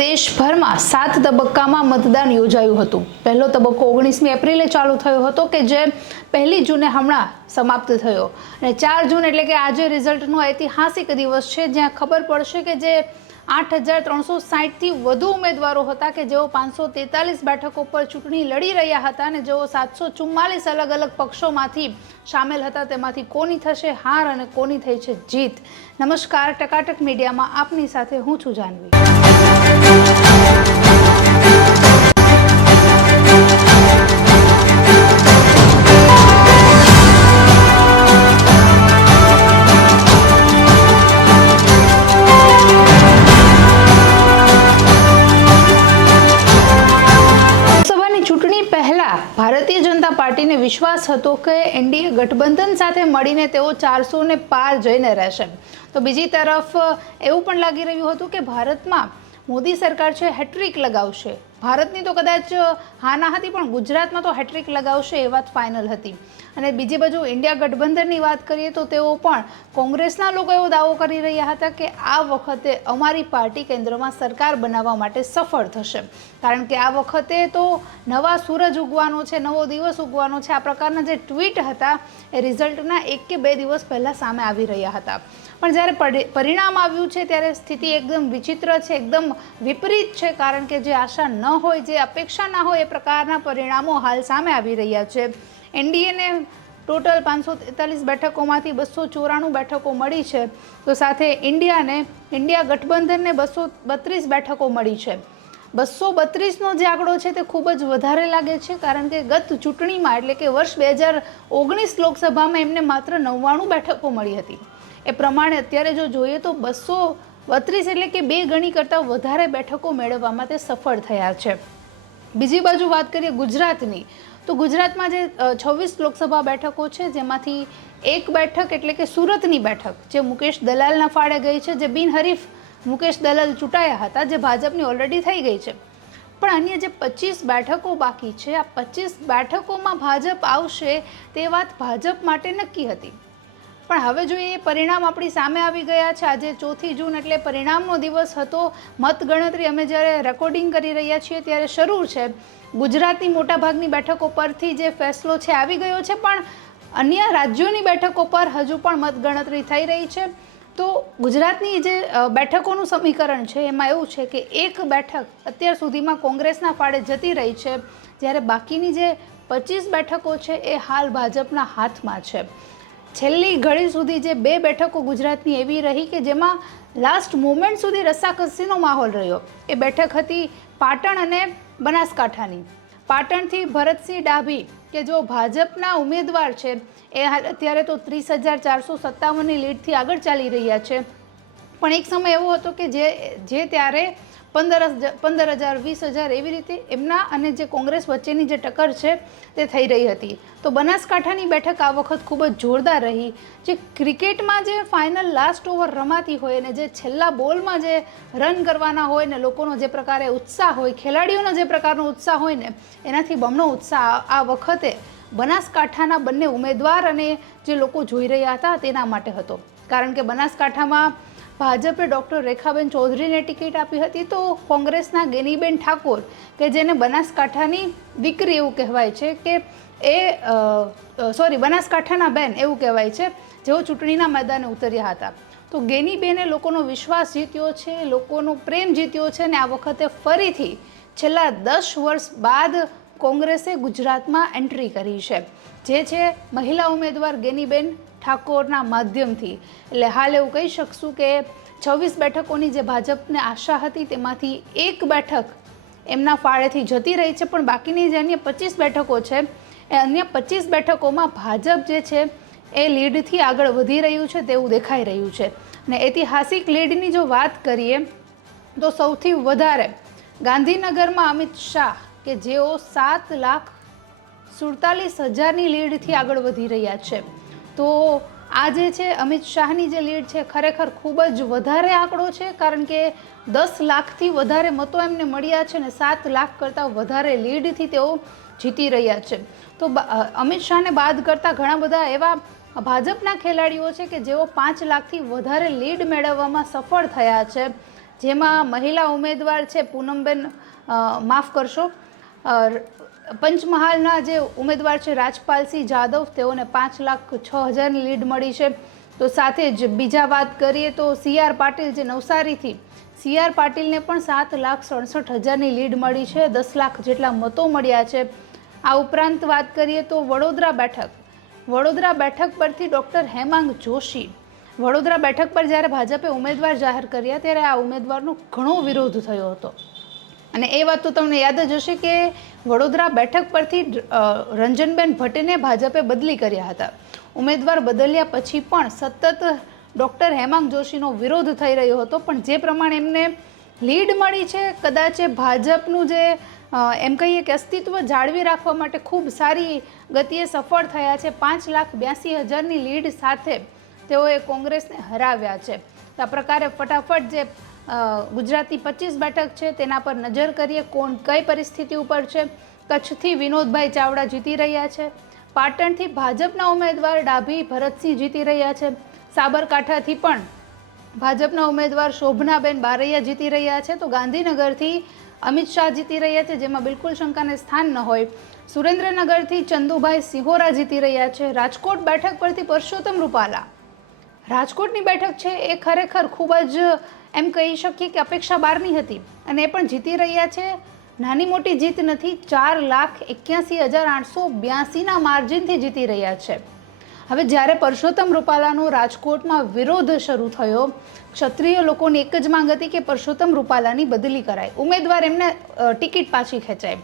દેશભરમાં 7 તબક્કામાં મતદાન યોજાયું હતું। પહેલો તબક્કો 19મી એપ્રિલે ચાલુ થયો હતો કે જે 1 જૂને હમણાં સમાપ્ત થયો અને 4 જૂન એટલે કે આજે રિઝલ્ટનો ઐતિહાસિક દિવસ છે, જ્યાં ખબર પડશે કે જે 8,360થી વધુ ઉમેદવારો હતા કે જેઓ 543 બેઠકો પર ચૂંટણી લડી રહ્યા હતા અને જેઓ 744 અલગ અલગ પક્ષોમાંથી સામેલ હતા, તેમાંથી કોની થશે હાર અને કોની થઈ છે જીત। નમસ્કાર, ટકાટક મીડિયામાં આપની સાથે હું છું જાનવી। ભારતીય જનતા પાર્ટીને વિશ્વાસ હતો કે એનડીએ ગઠબંધન સાથે મળીને તેઓ 400 પાર જઈને રહેશે। તો બીજી તરફ એવું પણ લાગી રહ્યું હતું કે ભારતમાં મોદી સરકાર છે હેટ્રિક લગાવશે। ભારતની તો કદાચ હા ના હતી, પણ ગુજરાતમાં તો હેટ્રિક લગાવશે એ વાત ફાઇનલ હતી। અને બીજી બાજુ ઇન્ડિયા ગઠબંધનની વાત કરીએ તો તેઓ પણ કોંગ્રેસના લોકો એવો દાવો કરી રહ્યા હતા કે આ વખતે અમારી પાર્ટી કેન્દ્રમાં સરકાર બનાવવા માટે સફળ થશે, કારણ કે આ વખતે તો નવા સૂરજ ઉગવાનો છે, નવો દિવસ ઉગવાનો છે। આ પ્રકારના જે ટ્વીટ હતા એ રિઝલ્ટના 1 કે 2 દિવસ પહેલાં સામે આવી રહ્યા હતા, પણ જ્યારે પરિણામ આવ્યું છે ત્યારે સ્થિતિ એકદમ વિચિત્ર છે, એકદમ વિપરીત છે, કારણ કે જે આશા ન હોય, જે અપેક્ષા ના હોય એ પ્રકારના પરિણામો હાલ સામે આવી રહ્યા છે। એનડીએને ટોટલ 543 બેઠકોમાંથી 294 બેઠકો મળી છે, તો સાથે ઇન્ડિયા ગઠબંધનને 232 બેઠકો મળી છે। 232નો જે આંકડો છે તે ખૂબ જ વધારે લાગે છે, કારણ કે ગત ચૂંટણીમાં એટલે કે વર્ષ 2019 લોકસભામાં એમને માત્ર 99 બેઠકો મળી હતી। એ પ્રમાણે અત્યારે જો જોઈએ તો 232 એટલે કે 2 ગણી કરતાં વધારે બેઠકો મેળવવામાં તે સફળ થયા છે। બીજી બાજુ વાત કરીએ ગુજરાતની, તો ગુજરાતમાં જે 26 લોકસભા બેઠકો છે, જેમાંથી 1 બેઠક એટલે કે સુરતની બેઠક જે મુકેશ દલાલના ફાળે ગઈ છે, જે બિનહરીફ મુકેશ દલાલ ચૂંટાયા હતા, જે ભાજપની ઓલરેડી થઈ ગઈ છે। પણ અન્ય જે 25 બેઠકો બાકી છે, આ 25 બેઠકોમાં ભાજપ આવશે તે વાત ભાજપ માટે નક્કી હતી, પણ હવે જોઈએ પરિણામ આપણી સામે આવી ગયા છે। આજે 4 જૂન એટલે પરિણામનો દિવસ હતો। મતગણતરી અમે જ્યારે રેકોર્ડિંગ કરી રહ્યા છીએ ત્યારે શરૂ છે। ગુજરાતની મોટાભાગની બેઠકો પરથી જે ફેસલો છે આવી ગયો છે, પણ અન્ય રાજ્યોની બેઠકો પર હજુ પણ મતગણતરી થઈ રહી છે। તો ગુજરાતની જે બેઠકોનું સમીકરણ છે એમાં એવું છે કે 1 બેઠક અત્યાર સુધીમાં કોંગ્રેસના ફાળે જતી રહી છે, જ્યારે બાકીની જે 25 બેઠકો છે એ હાલ ભાજપના હાથમાં છે। છેલ્લી ઘડી સુધી જે 2 બેઠકો ગુજરાતની એવી રહી કે જેમાં લાસ્ટ મોમેન્ટ સુધી રસ્સાકસીનો માહોલ રહ્યો। એ બેઠક હતી પાટણ અને બનાસકાંઠાની। પાટણથી ભરતસિંહ ડાભી કે જો ભાજપના ઉમેદવાર છે એ અત્યારે તો 30,457ની લીડથી આગળ ચાલી રહ્યા છે, પણ એક સમય એવો હતો કે જે ત્યારે 15,000, 20,000 એવી રીતે એમના અને જે કોંગ્રેસ વચ્ચેની જે ટક્કર છે તે થઈ રહી હતી। તો બનાસકાંઠાની બેઠક આ વખત ખૂબ જ જોરદાર રહી। જે ક્રિકેટમાં જે ફાઇનલ લાસ્ટ ઓવર રમાતી હોય ને જે છેલ્લા બોલમાં જે રન કરવાના હોય ને લોકોનો જે પ્રકારે ઉત્સાહ હોય, ખેલાડીઓનો જે પ્રકારનો ઉત્સાહ હોય ને એનાથી બમણો ઉત્સાહ આ વખતે બનાસકાંઠાના બંને ઉમેદવાર અને જે લોકો જોઈ રહ્યા હતા તેના માટે હતો, કારણ કે બનાસકાંઠામાં ભાજપે ડૉક્ટર રેખાબેન ચૌધરીને ટિકિટ આપી હતી, તો કોંગ્રેસના ગેનીબેન ઠાકોર કે જેને બનાસકાંઠાની દીકરી એવું કહેવાય છે કે બનાસકાંઠાના બેન એવું કહેવાય છે, જેઓ ચૂંટણીના મેદાને ઉતર્યા હતા। તો ગેનીબેને લોકોનો વિશ્વાસ જીત્યો છે, લોકોનો પ્રેમ જીત્યો છે અને આ વખતે ફરીથી છેલ્લા 10 વર્ષ બાદ કોંગ્રેસે ગુજરાતમાં એન્ટ્રી કરી છે, જે છે મહિલા ઉમેદવાર ગેનીબેન ઠાકોરના માધ્યમથી। એટલે હાલ એવું કહી શકશું કે 26 બેઠકોની જે ભાજપને આશા હતી તેમાંથી 1 બેઠક એમના ફાળેથી જતી રહી છે, પણ બાકીની જે અન્ય 25 બેઠકો છે એ અન્ય 25 બેઠકોમાં ભાજપ જે છે એ લીડથી આગળ વધી રહ્યું છે તેવું દેખાઈ રહ્યું છે। અને ઐતિહાસિક લીડની જો વાત કરીએ તો સૌથી વધારે ગાંધીનગરમાં અમિત શાહ કે જેઓ 7,47,000ની લીડથી આગળ વધી રહ્યા છે। તો આ જે છે અમિત શાહની જે લીડ છે ખરેખર ખૂબ જ વધારે આંકડો છે, કારણ કે 10 લાખથી વધારે મતો એમને મળ્યા છે અને 7 લાખ કરતાં વધારે લીડથી તેઓ જીતી રહ્યા છે। તો અમિત શાહને બાદ કરતાં ઘણા બધા એવા ભાજપના ખેલાડીઓ છે કે જેઓ 5 લાખથી વધારે લીડ મેળવવામાં સફળ થયા છે, જેમાં મહિલા ઉમેદવાર છે પૂનમબેન માફ કરશો પંચમહાલના જે ઉમેદવાર છે રાજપાલસિંહ જાદવ, તેઓને 5,06,000ની લીડ મળી છે. તો સાથે જ બીજા વાત કરીએ તો CR પાટીલ જે નવસારીથી, CR પાટીલને પણ 7,67,000ની લીડ મળી છે. 10 લાખ જેટલા મતો મળ્યા છે. આ ઉપરાંત વાત કરીએ તો વડોદરા બેઠક પરથી ડૉક્ટર હેમાંગ જોશી, વડોદરા બેઠક પર જ્યારે ભાજપે ઉમેદવાર જાહેર કર્યા ત્યારે આ ઉમેદવારનો ઘણો વિરોધ થયો હતો. અને એ વાત તો તમને યાદ જ હશે કે વડોદરા બેઠક પરથી રંજનબેન ભટ્ટને ભાજપે બદલી કર્યા હતા. ઉમેદવાર બદલ્યા પછી પણ સતત ડૉક્ટર હેમાંગ જોશીનો વિરોધ થઈ રહ્યો હતો. પણ જે પ્રમાણે એમને લીડ મળી છે, કદાચ ભાજપનું જે એમ કહીએ કે અસ્તિત્વ જાળવી રાખવા માટે ખૂબ સારી ગતિએ સફળ થયા છે. 5,82,000ની લીડ સાથે તેઓએ કોંગ્રેસને હરાવ્યા છે. આ પ્રકારે ફટાફટ જે ગુજરાતની 25 બેઠક છે તેના પર નજર કરીએ, કોણ કઈ પરિસ્થિતિ ઉપર છે. કચ્છથી વિનોદભાઈ ચાવડા જીતી રહ્યા છે. પાટણથી ભાજપના ઉમેદવાર ડાભી ભરતસિંહ જીતી રહ્યા છે. સાબરકાંઠાથી પણ ભાજપના ઉમેદવાર શોભનાબેન બારૈયા જીતી રહ્યા છે. તો ગાંધીનગરથી અમિત શાહ જીતી રહ્યા છે, જેમાં બિલકુલ શંકાને સ્થાન ન હોય. સુરેન્દ્રનગરથી ચંદુભાઈ સિહોરા જીતી રહ્યા છે. રાજકોટ બેઠક પરથી પરસોત્તમ રૂપાલા, રાજકોટની બેઠક છે એ ખરેખર ખૂબ જ એમ કહી શકીએ કે અપેક્ષા બહારની હતી અને એ પણ જીતી રહ્યા છે. નાની મોટી જીત નથી, 4,81,882ના માર્જિનથી જીતી રહ્યા છે. હવે જ્યારે પરસોત્તમ રૂપાલાનો રાજકોટમાં વિરોધ શરૂ થયો, ક્ષત્રિય લોકોની એક જ માંગ હતી કે પરસોત્તમ રૂપાલાની બદલી કરાય, ઉમેદવાર એમને ટિકિટ પાછી ખેંચાય.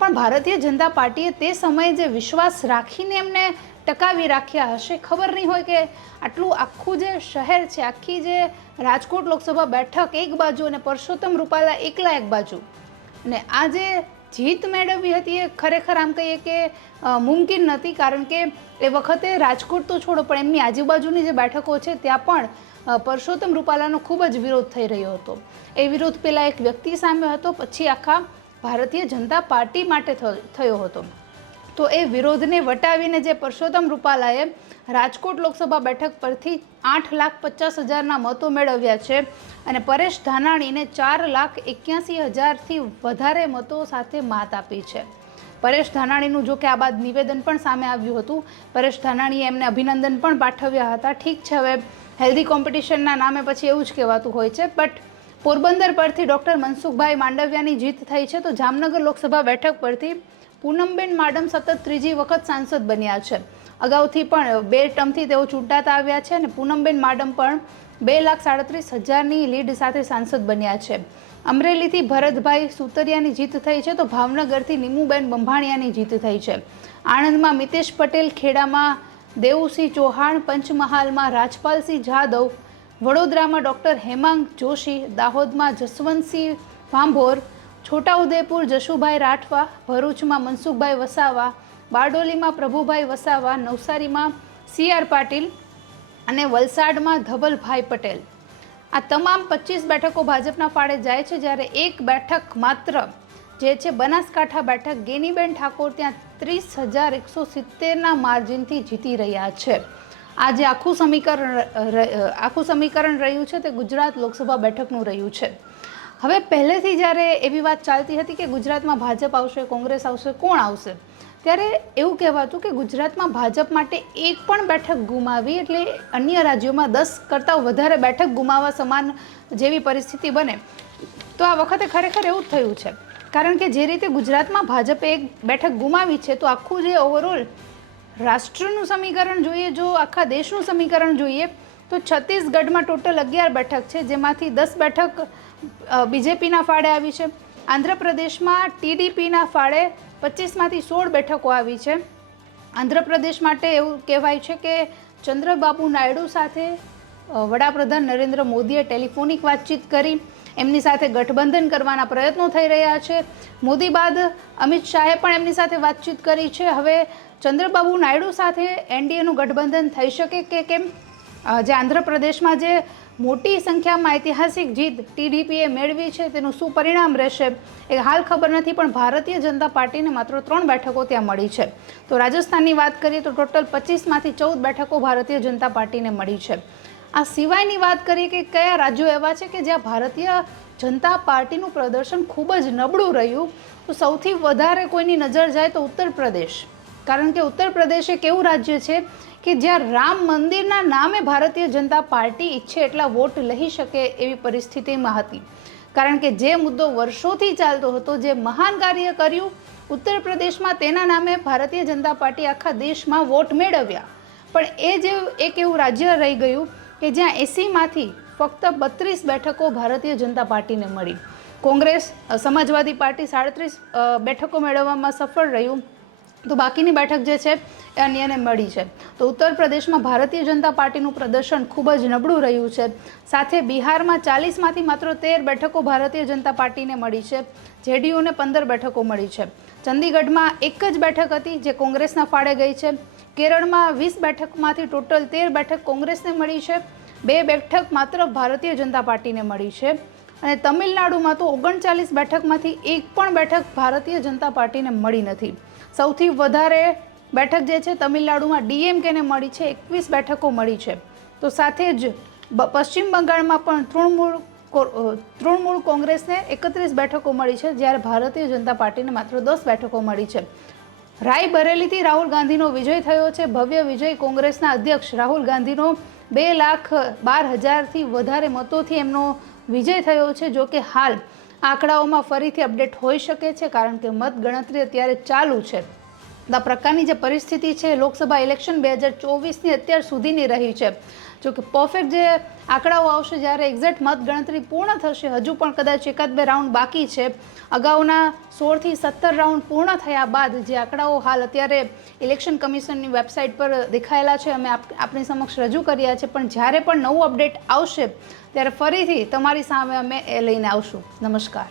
પણ ભારતીય જનતા પાર્ટીએ તે સમયે જે વિશ્વાસ રાખીને એમને ટકાવી રાખ્યા હશે, ખબર નહીં હોય કે આટલું આખું જે શહેર છે, આખી જે રાજકોટ લોકસભા બેઠક એક બાજુ અને પરસોત્તમ રૂપાલા એકલા એક બાજુ, અને આ જે જીત મેળવવી હતી એ ખરેખર આમ કહીએ કે મુમકિન નથી. કારણ કે એ વખતે રાજકોટ તો છોડો, પણ એમની આજુબાજુની જે બેઠકો છે ત્યાં પણ પરસોત્તમ રૂપાલાનો ખૂબ જ વિરોધ થઈ રહ્યો હતો. એ વિરોધ પહેલાં એક વ્યક્તિ સામે હતો, પછી આખા ભારતીય જનતા પાર્ટી માટે થયો હતો. તો એ વિરોધને વટાવીને જે પરસોત્તમ રૂપાલાએ રાજકોટ લોકસભા બેઠક પરથી 8,50,000ના મતો મેળવ્યા છે અને પરેશ ધાનાણીને 4,81,000થી વધારે મતો સાથે માત આપી છે. પરેશ ધાનાણીનું જો કે આ બાદ નિવેદન પણ સામે આવ્યું હતું. પરેશ ધાનાણીએ એમને અભિનંદન પણ પાઠવ્યા હતા. ઠીક છે, હવે હેલ્ધી કોમ્પિટિશનના નામે પછી એવું જ કહેવાતું હોય છે. બટ પોરબંદર પરથી ડૉક્ટર મનસુખભાઈ માંડવિયાની જીત થઈ છે. તો જામનગર લોકસભા બેઠક પરથી પૂનમબેન માડમ સતત ત્રીજી વખત સાંસદ બન્યા છે. અગાઉથી પણ 2 ટર્મથી તેઓ ચૂંટાતા આવ્યા છે અને પૂનમબેન માડમ પણ 2,37,000ની લીડ સાથે સાંસદ બન્યા છે. અમરેલીથી ભરતભાઈ સુતરિયાની જીત થઈ છે. તો ભાવનગરથી નીમુબેન બંભાણિયાની જીત થઈ છે. આણંદમાં મિતેશ પટેલ, ખેડામાં દેવુસિંહ ચૌહાણ, પંચમહાલમાં રાજપાલસિંહ જાદવ, વડોદરામાં ડૉક્ટર હેમાંગ જોશી, દાહોદમાં જસવંતસિંહ ભાંભોર, છોટાઉદેપુર જશુભાઈ રાઠવા, ભરૂચમાં મનસુખભાઈ વસાવા, બારડોલીમાં પ્રભુભાઈ વસાવા, નવસારીમાં CR પાટીલ અને વલસાડમાં ધવલભાઈ પટેલ. આ તમામ 25 બેઠકો ભાજપના ફાળે જાય છે. જ્યારે એક બેઠક માત્ર જે છે બનાસકાંઠા બેઠક, ગેનીબેન ઠાકોર ત્યાં 30,170ના માર્જિનથી જીતી રહ્યા છે. આ જે આખું સમીકરણ રહ્યું છે તે ગુજરાત લોકસભા બેઠકનું રહ્યું છે. હવે પહેલેથી જ્યારે એવી વાત ચાલતી હતી કે ગુજરાતમાં ભાજપ આવશે, કોંગ્રેસ આવશે, કોણ આવશે, ત્યારે એવું કહેવાતું કે ગુજરાતમાં ભાજપ માટે એક પણ બેઠક ગુમાવી એટલે અન્ય રાજ્યોમાં 10 કરતાં વધારે બેઠક ગુમાવવા સમાન જેવી પરિસ્થિતિ બને. તો આ વખતે ખરેખર એવું જ થયું છે. કારણ કે જે રીતે ગુજરાતમાં ભાજપે એક બેઠક ગુમાવી છે, તો આખું જે ઓવરઓલ રાષ્ટ્રનું સમીકરણ જોઈએ, જો આખા દેશનું સમીકરણ જોઈએ, તો છત્તીસગઢમાં ટોટલ 11 બેઠક છે, જેમાંથી 10 બેઠક બીજેપીના ફાળે આવી છે. આંધ્રપ્રદેશમાં TDPના ફાળે 25માંથી 16 બેઠકો આવી છે. આંધ્રપ્રદેશ માટે એવું કહેવાય છે કે ચંદ્રબાબુ નાયડુ સાથે વડાપ્રધાન નરેન્દ્ર મોદીએ ટેલિફોનિક વાતચીત કરી, એમની સાથે ગઠબંધન કરવાના પ્રયત્નો થઈ રહ્યા છે. મોદી બાદ અમિત શાહે પણ એમની સાથે વાતચીત કરી છે. હવે ચંદ્રબાબુ નાયડુ સાથે NDAનું ગઠબંધન થઈ શકે કે કેમ? જે આંધ્રપ્રદેશમાં જે મોટી સંખ્યામાં ઐતિહાસિક જીત TDPએ મેળવી છે તેનું શું પરિણામ રહેશે એ હાલ ખબર નથી. પણ ભારતીય જનતા પાર્ટીને માત્ર 3 બેઠકો ત્યાં મળી છે. તો રાજસ્થાનની વાત કરીએ તો ટોટલ 25માંથી 14 બેઠકો ભારતીય જનતા પાર્ટીને મળી છે. આ સિવાયની વાત કરીએ કે કયા રાજ્યો એવા છે કે જ્યાં ભારતીય જનતા પાર્ટીનું પ્રદર્શન ખૂબ જ નબળું રહ્યું, તો સૌથી વધારે કોઈની નજર જાય તો ઉત્તર પ્રદેશ. કારણ કે ઉત્તર પ્રદેશ એક એવું રાજ્ય છે કે જ્યાં રામ મંદિરના નામે ભારતીય જનતા પાર્ટી ઈચ્છે એટલા વોટ લઈ શકે એવી પરિસ્થિતિમાં હતી. કારણ કે જે મુદ્દો વર્ષોથી ચાલતો હતો, જે મહાન કાર્ય કર્યું ઉત્તર પ્રદેશમાં, તેના નામે ભારતીય જનતા પાર્ટી આખા દેશમાં વોટ મેળવ્યા. પણ એ જે એક એવું રાજ્ય રહી ગયું કે જ્યાં 80માંથી ફક્ત 32 બેઠકો ભારતીય જનતા પાર્ટીને મળી. કોંગ્રેસ, સમાજવાદી પાર્ટી 37 બેઠકો મેળવવામાં સફળ રહ્યું, તો બાકીની બેઠક જે છે એ અન્યને મળી છે. તો ઉત્તર પ્રદેશમાં ભારતીય જનતા પાર્ટીનું પ્રદર્શન ખૂબ જ નબળું રહ્યું છે. સાથે બિહારમાં 40માંથી માત્ર 13 બેઠકો ભારતીય જનતા પાર્ટીને મળી છે. જેડીયુને 15 બેઠકો મળી છે. ચંદીગઢમાં એક જ બેઠક હતી જે કોંગ્રેસના ફાળે ગઈ છે. કેરળમાં 20 બેઠકમાંથી ટોટલ 13 બેઠક કોંગ્રેસને મળી છે. 2 બેઠક માત્ર ભારતીય જનતા પાર્ટીને મળી છે. અને તમિલનાડુમાં તો 39 બેઠકમાંથી એક પણ બેઠક ભારતીય જનતા પાર્ટીને મળી નથી. સૌથી વધારે બેઠક જે છે તમિલનાડુમાં ડીએમકેને મળી છે, 21 બેઠકો મળી છે. તો સાથે જ પશ્ચિમ બંગાળમાં પણ તૃણમૂળ કોંગ્રેસને 31 બેઠકો મળી છે, જ્યારે ભારતીય જનતા પાર્ટીને માત્ર 10 બેઠકો મળી છે. રાયબરેલીથી રાહુલ ગાંધીનો વિજય થયો છે, ભવ્ય વિજય. કોંગ્રેસના અધ્યક્ષ રાહુલ ગાંધીનો 2,12,000થી વધારે મતોથી એમનો વિજય થયો છે. જો કે હાલ આંકડાઓમાં ફરીથી અપડેટ હોઈ શકે છે, કારણ કે મતગણતરી અત્યારે ચાલુ છે. આ પ્રકારની જે પરિસ્થિતિ છે લોકસભા ઇલેક્શન 2024ની અત્યાર સુધીની રહી છે. જો કે પરફેક્ટ જે આંકડાઓ આવશે જ્યારે એક્ઝેક્ટ મતગણતરી પૂર્ણ થશે, હજુ પણ કદાચ 1-2 રાઉન્ડ બાકી છે. અગાઉના 16થી 17 રાઉન્ડ પૂર્ણ થયા બાદ જે આંકડાઓ હાલ અત્યારે ઇલેક્શન કમિશનની વેબસાઇટ પર દેખાયેલા છે, અમે આપણી સમક્ષ રજૂ કર્યા છે. પણ જ્યારે પણ નવું અપડેટ આવશે ત્યારે ફરીથી તમારી સામે અમે એ લઈને આવશું. નમસ્કાર.